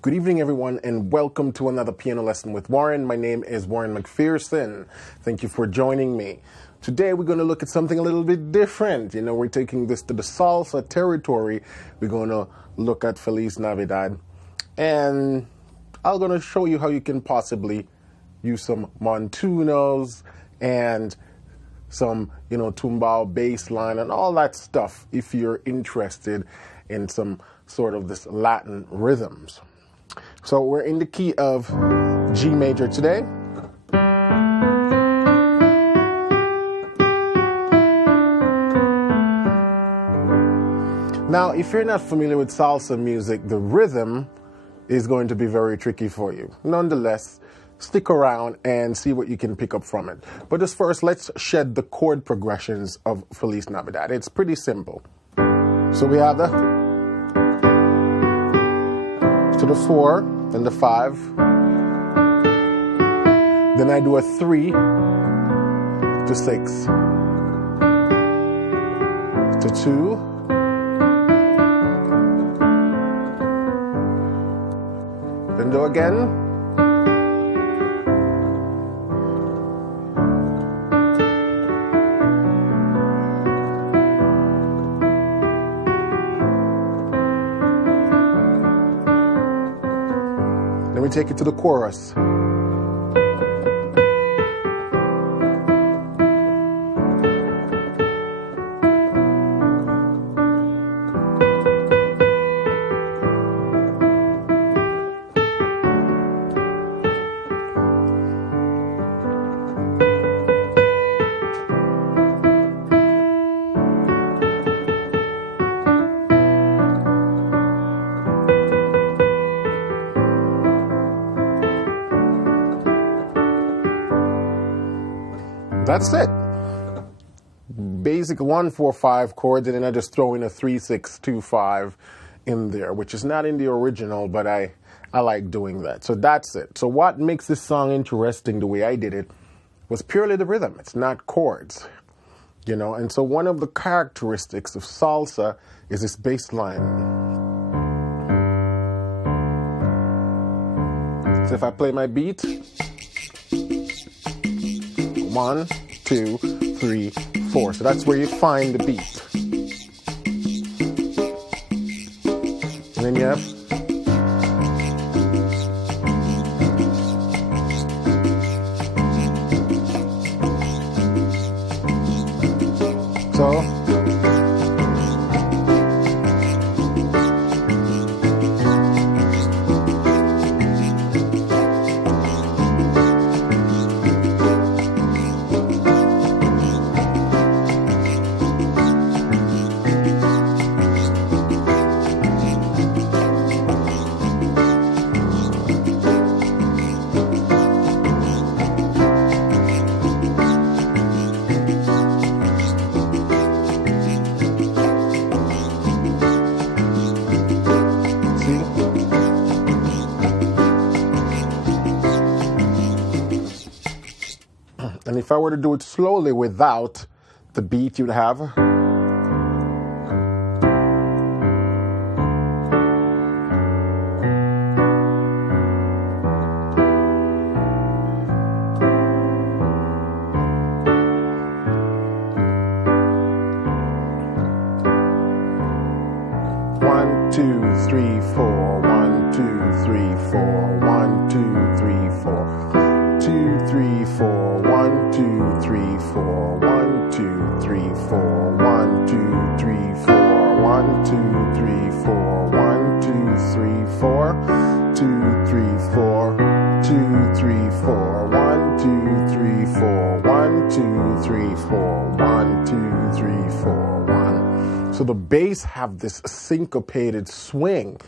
Good evening, everyone, and welcome to another piano lesson with Warren. My name is Warren Macpherson. Thank you for joining me. Today, we're going to look at something a little bit different. We're taking this to the salsa territory. We're going to look at Feliz Navidad, and I'm going to show you how you can possibly use some montunos and some, tumba, bassline, and all that stuff if you're interested in some sort of this Latin rhythms. So we're in the key of G major today. Now, if you're not familiar with salsa music, the rhythm is going to be very tricky for you. Nonetheless, stick around and see what you can pick up from it. But just first, let's shed the chord progressions of Feliz Navidad. It's pretty simple. So we have to the 4, then the 5. Then I do a 3 to 6 to 2. Then do again. Then we take it to the chorus. That's it. Basic 1-4-5 chords, and then I just throw in a 3-6-2-5 in there, which is not in the original, but I like doing that. So that's it. So what makes this song interesting the way I did it was purely the rhythm. It's not chords, And so one of the characteristics of salsa is this bass line. So if I play my beat, 1, 2, 3, 4. So that's where you find the beat. And then you have so and if I were to do it slowly without the beat, you'd have. One, 2, 3, 4. 1, 2, 3, 4. 1, 2, 3, 4. 2, 3, 4. 1, 2, 3, 4. 1, 2, 3, 4. 1, 2, 3, 4. 1, 2, 3, 4. 1, 2, 3, 4. 2, 3, 4. 2, 3, 4. 1, 2, 3, 4. 1, 2, 3, 4. 1, 2, 3, 4. 1. So the bass have this syncopated swing.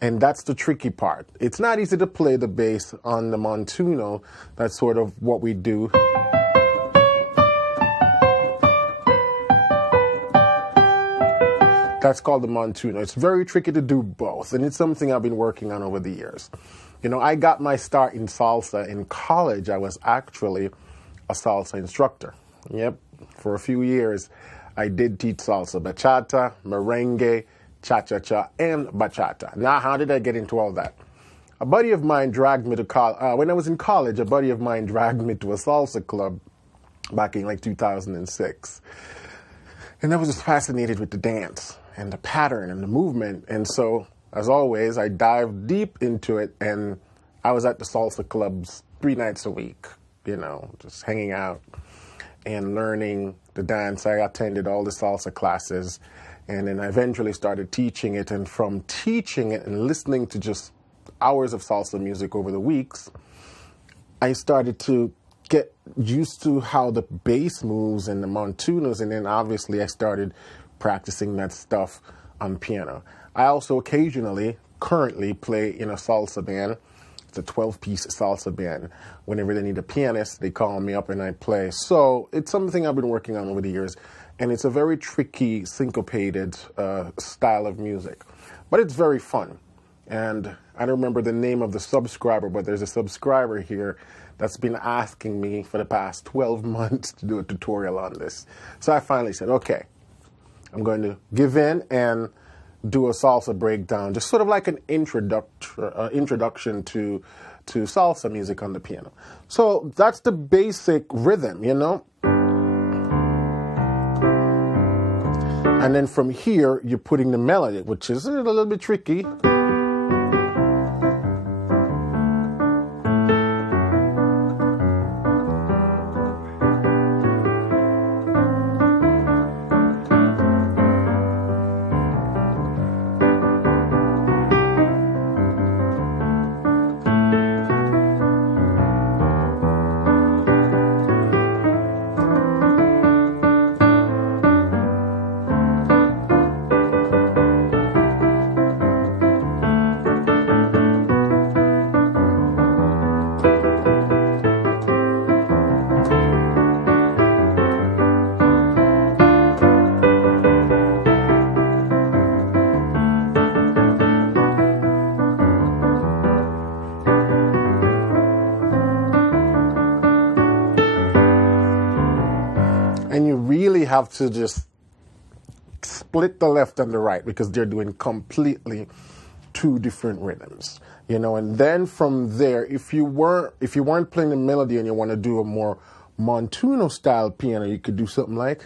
And that's the tricky part. It's not easy to play the bass on the montuno. That's sort of what we do. That's called the montuno. It's very tricky to do both, and it's something I've been working on over the years. I got my start in salsa in college. I was actually a salsa instructor. Yep, for a few years, I did teach salsa, bachata, merengue, cha-cha-cha, and bachata. Now, how did I get into all that? A buddy of mine dragged me to college. When I was in college, a buddy of mine dragged me to a salsa club back in like 2006. And I was just fascinated with the dance and the pattern and the movement. And so, as always, I dived deep into it, and I was at the salsa clubs 3 nights a week, you know, just hanging out and learning the dance. I attended all the salsa classes, and then I eventually started teaching it. And from teaching it and listening to just hours of salsa music over the weeks, I started to get used to how the bass moves and the montunos, and then obviously I started practicing that stuff on piano. I also occasionally, currently, play in a salsa band. It's a 12-piece salsa band. Whenever they need a pianist, they call me up and I play. So it's something I've been working on over the years, and it's a very tricky, syncopated style of music. But it's very fun. And I don't remember the name of the subscriber, but there's a subscriber here that's been asking me for the past 12 months to do a tutorial on this. So I finally said, okay, I'm going to give in and do a salsa breakdown, just sort of like an introduction to salsa music on the piano. So that's the basic rhythm, you know? And then from here, you're putting the melody, which is a little bit tricky. And you really have to just split the left and the right, because they're doing completely 2 different rhythms, you know. And then from there, if you weren't playing the melody and you want to do a more Montuno style piano, you could do something like.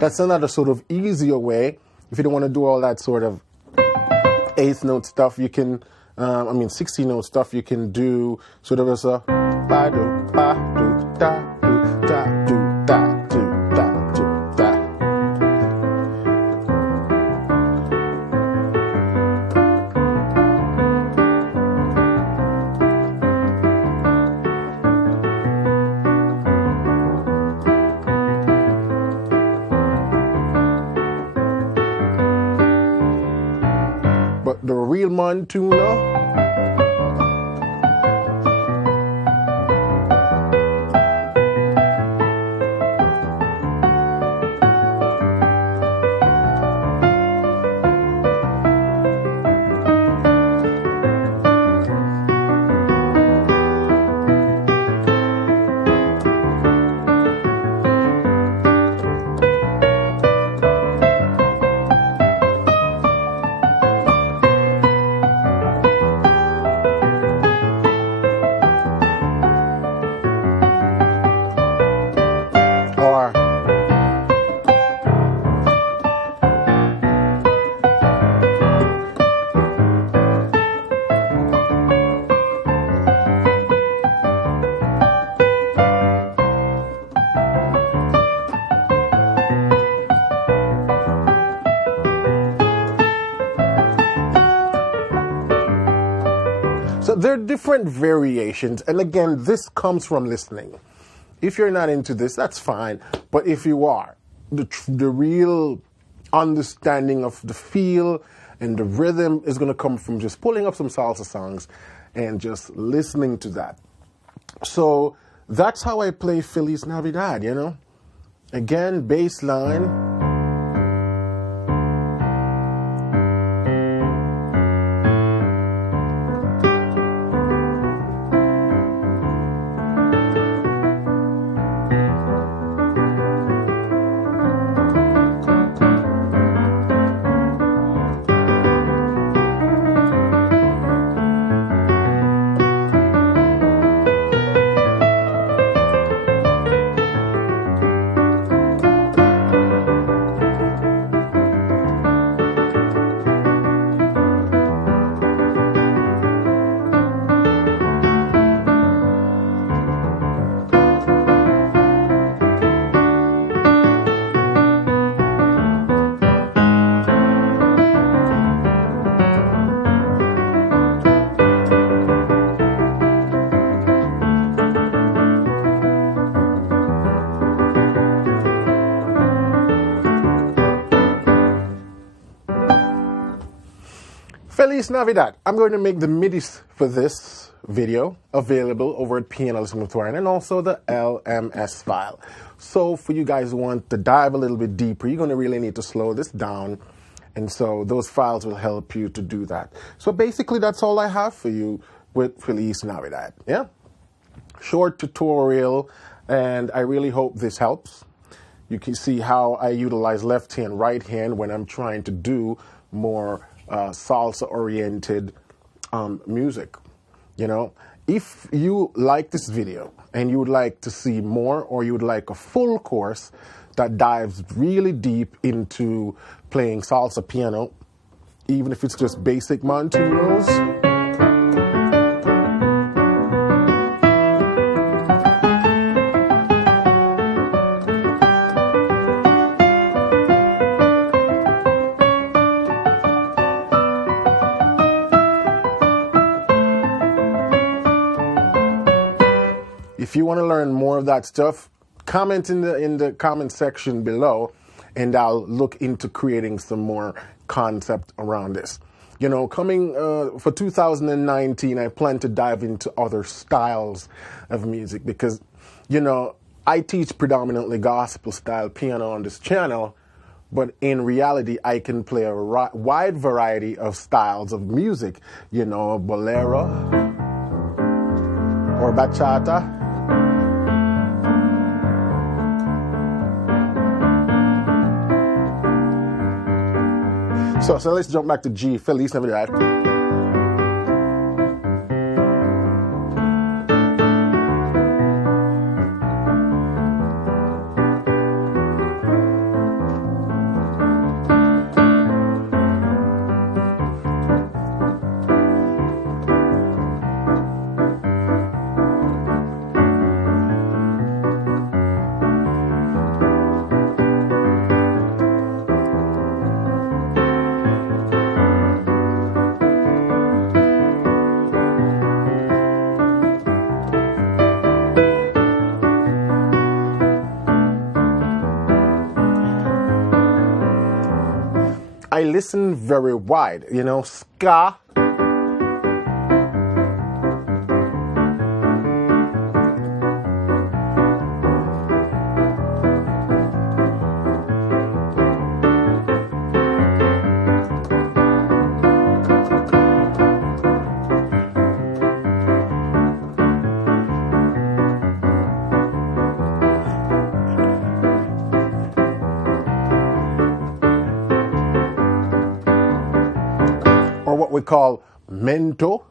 That's another sort of easier way. If you don't want to do all that sort of 8th note stuff, you can, 16 note stuff, you can do sort of as a ba do ba do da do da do da do da do da. But the real Montuno, So there are different variations, and again, this comes from listening. If you're not into this, that's fine, but if you are, the real understanding of the feel and the rhythm is going to come from just pulling up some salsa songs and just listening to that. So that's how I play Feliz Navidad, you know. Again, bass line. Feliz Navidad. I'm going to make the MIDIs for this video available over at Pianism with Warren and also the LMS file. So for you guys who want to dive a little bit deeper, you're going to really need to slow this down. And so those files will help you to do that. So basically that's all I have for you with Feliz Navidad. Yeah? Short tutorial, and I really hope this helps. You can see how I utilize left hand, right hand when I'm trying to do more salsa-oriented music. You know, if you like this video and you would like to see more, or you would like a full course that dives really deep into playing salsa piano, even if it's just basic montunos, if you want to learn more of that stuff, comment in the comment section below, and I'll look into creating some more concept around this. You know, coming for 2019, I plan to dive into other styles of music because, you know, I teach predominantly gospel style piano on this channel, but in reality, I can play a wide variety of styles of music, you know, bolero or bachata. So let's jump back to G, Feliz Navidad. I listen very wide, you know, ska. Or what we call mento.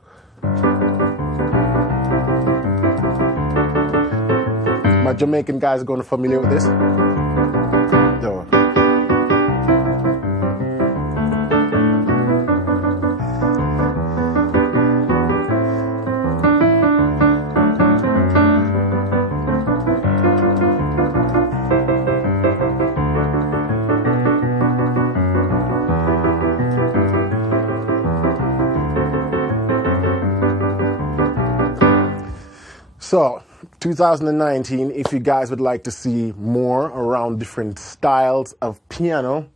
My Jamaican guys are going to be familiar with this. So. So, 2019, if you guys would like to see more around different styles of piano,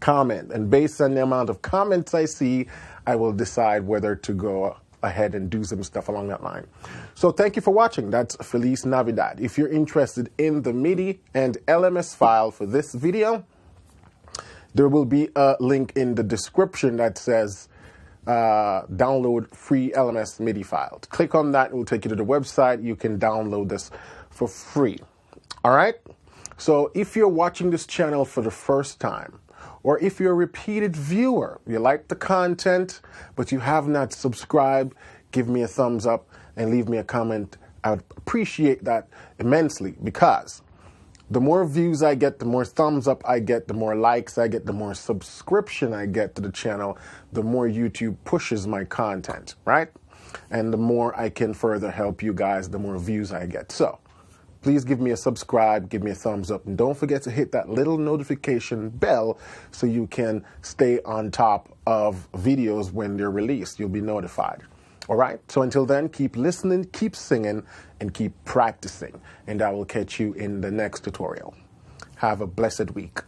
comment. And based on the amount of comments I see, I will decide whether to go ahead and do some stuff along that line. So thank you for watching. That's Feliz Navidad. If you're interested in the MIDI and LMS file for this video, there will be a link in the description that says download free LMS MIDI file. Click on that, it will take you to the website. You can download this for free. All right? So if you're watching this channel for the first time, or if you're a repeated viewer, you like the content, but you have not subscribed, give me a thumbs up and leave me a comment. I would appreciate that immensely, because the more views I get, the more thumbs up I get, the more likes I get, the more subscription I get to the channel, the more YouTube pushes my content, right? And the more I can further help you guys, the more views I get. So please give me a subscribe, give me a thumbs up, and don't forget to hit that little notification bell so you can stay on top of videos when they're released. You'll be notified. All right? So until then, keep listening, keep singing, and keep practicing. And I will catch you in the next tutorial. Have a blessed week.